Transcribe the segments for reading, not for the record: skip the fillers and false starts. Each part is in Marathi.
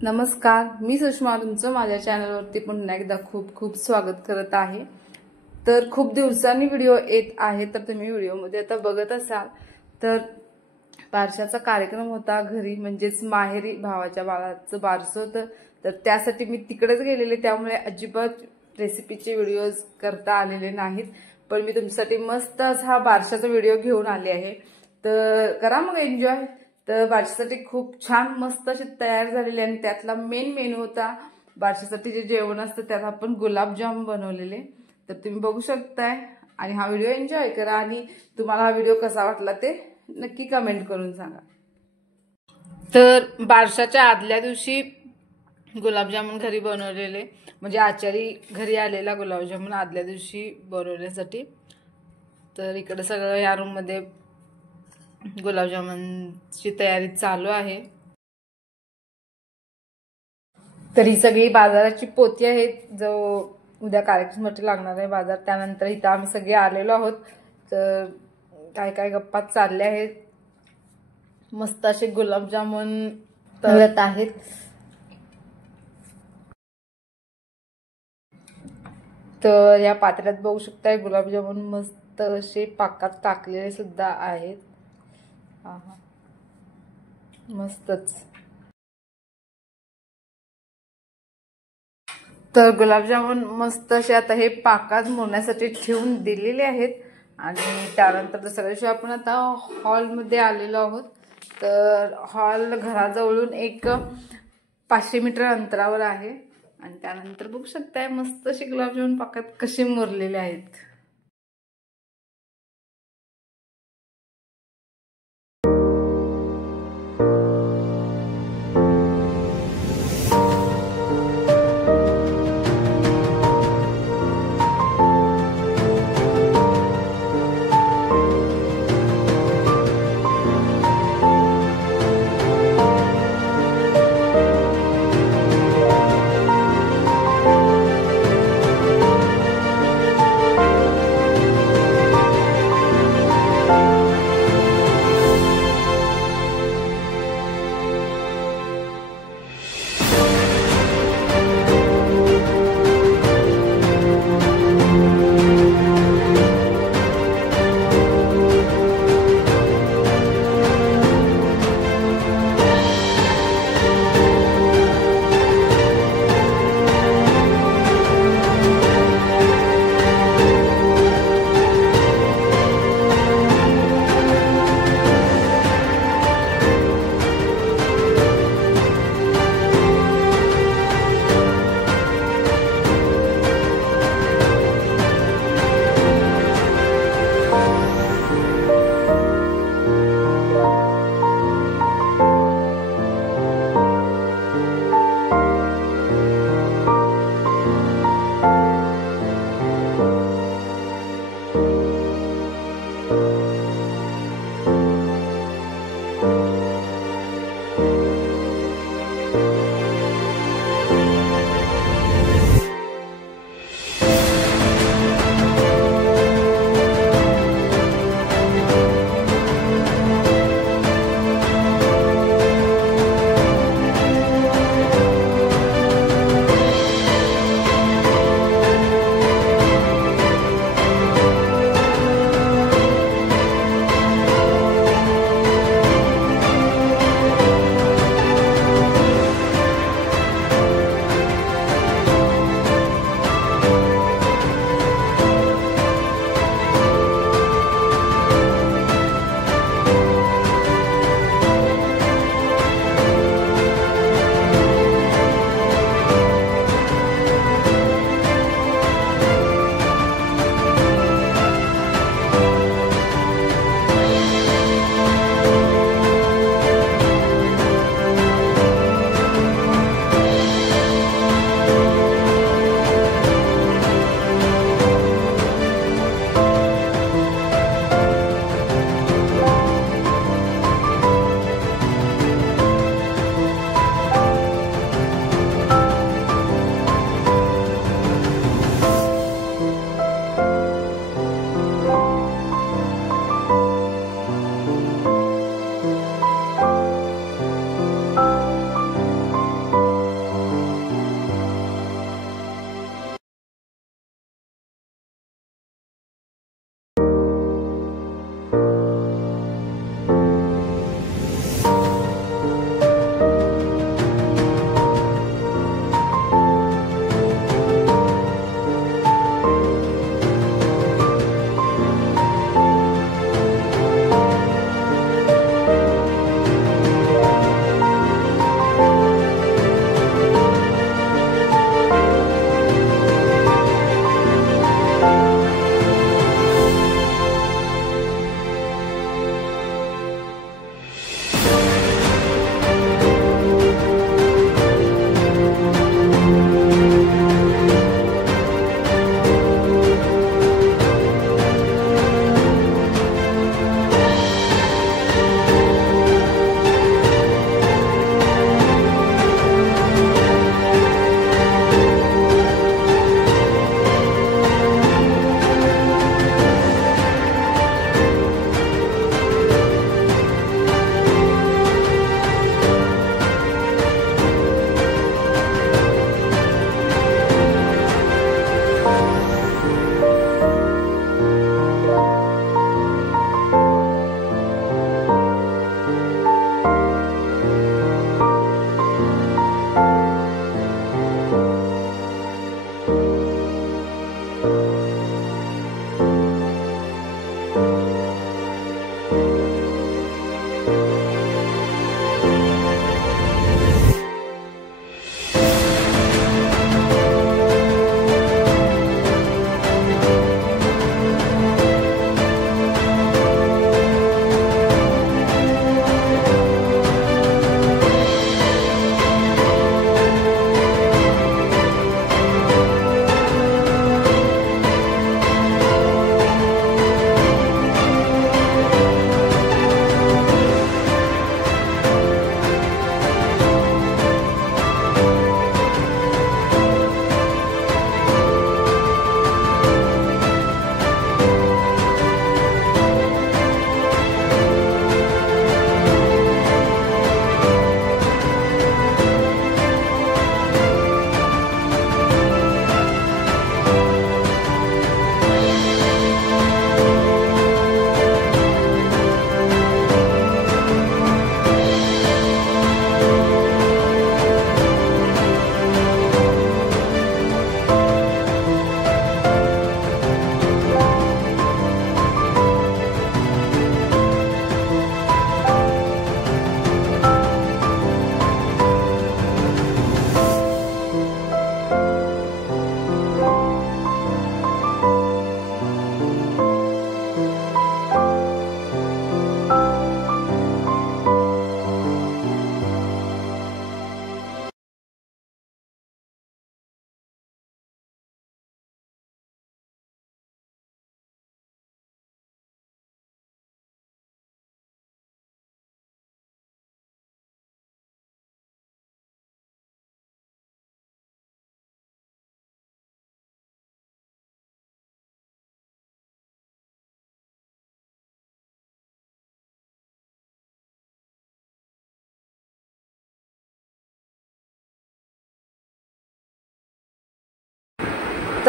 नमस्कार, मी सुषमा तुमचं माझ्या चॅनलवरती पुन्हा एकदा खूप खूप स्वागत करत आहे। तर खूप दिवसांनी व्हिडिओ येत आहे, तर तुम्ही व्हिडिओमध्ये आता बघत असाल तर बारशाचा कार्यक्रम होता घरी, म्हणजेच माहेरी भावाच्या बाळाचं बारसं होतं। तर त्यासाठी मी तिकडेच गेलेले, त्यामुळे अजिबात रेसिपीचे व्हिडिओज करता आलेले नाहीत, पण मी तुमच्यासाठी मस्त असा हा बारशाचा व्हिडिओ घेऊन आले आहे। तर करा मग एन्जॉय। तर बारशासाठी खूप छान मस्त अशी तयार झालेली, आणि त्यातला मेन मेनू होता बारशासाठी जे जेवण असतं त्यात आपण गुलाबजाम बनवलेले। तर तुम्ही बघू शकताय, आणि हा व्हिडिओ एन्जॉय करा, आणि तुम्हाला हा व्हिडिओ कसा वाटला ते नक्की कमेंट करून सांगा। तर बारशाच्या आदल्या दिवशी गुलाबजामुन घरी बनवलेले, म्हणजे आचारी घरी आलेला गुलाबजामुन आदल्या दिवशी बनवण्यासाठी। तर इकडे सगळं या रूम मध्ये गुलाबजामुनची तयारी चालू आहे। तर ही सगळी बाजाराची पोती आहे, जो उद्या कार्यक्रमासाठी लागणार आहे बाजार। त्यानंतर इथं आम्ही सगळे आलेलो आहोत, तर काय काय गप्पा चालल्या आहेत। मस्त असे गुलाबजामुन तळत आहेत। तर या पात्र्यात बघू शकताय गुलाबजामुन मस्त असे पाकात टाकलेले सुद्धा आहेत। मस्तच। तर गुलाबजामुन मस्त असे आता हे पाकात मुरण्यासाठी ठेवून दिलेले आहेत, आणि त्यानंतर दुसऱ्या दिवशी आपण आता हॉलमध्ये आलेलो आहोत। तर हॉल घराजवळून एक 500 मीटर अंतरावर आहे, आणि त्यानंतर बघू शकताय मस्त असे गुलाबजामुन पाकात कसे मुरलेले आहेत।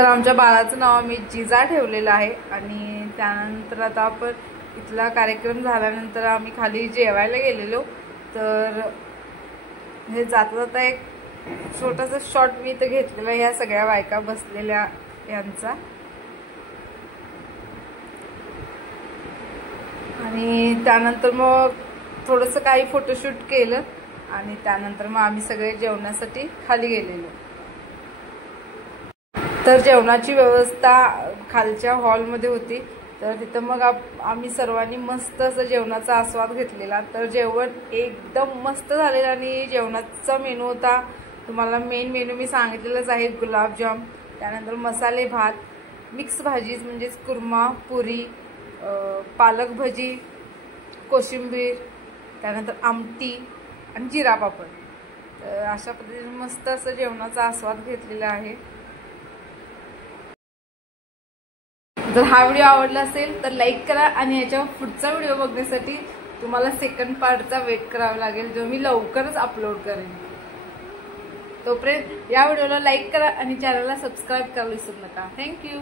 तर आमच्या बाळाचं नाव आम्ही जिजा ठेवलेलं आहे। आणि त्यानंतर आता आपण इथला कार्यक्रम झाल्यानंतर आम्ही खाली जेवायला गेलेलो। तर हे जाता जाता एक छोटासा शॉट मी इथं घेतलेला ह्या सगळ्या बायका बसलेल्या यांचा। आणि त्यानंतर मग थोडंसं काही फोटोशूट केलं आणि त्यानंतर मग आम्ही सगळे जेवणासाठी खाली गेलेलो। तर जेवणाची व्यवस्था खालच्या हॉलमध्ये होती। तर तिथं मग आम्ही सर्वांनी मस्त असं जेवणाचा आस्वाद घेतलेला। तर जेवण एकदम मस्त झालेलं आणि जेवणाचा मेनू होता तुम्हाला मेन मेनू मी सांगितलेलंच आहे, गुलाबजाम, त्यानंतर मसाले भात, मिक्स भाजी म्हणजेच कुर्मा, पुरी, पालक भजी, कोशिंबीर, त्यानंतर आमटी आणि जिरा पापड। तर अशा पद्धतीने मस्त असं जेवणाचा आस्वाद घेतलेला आहे। जर हा व्हिडिओ आवडला असेल तर लाईक करा आणि याच्या पुढचा व्हिडिओ बघण्यासाठी तुम्हाला सेकंड पार्टचा वेट करावा लागेल, जो मी लवकरच अपलोड करेन। तोपर्यंत या व्हिडिओला लाईक करा आणि चॅनलला सबस्क्राईब करायला विसरू नका। थँक्यू।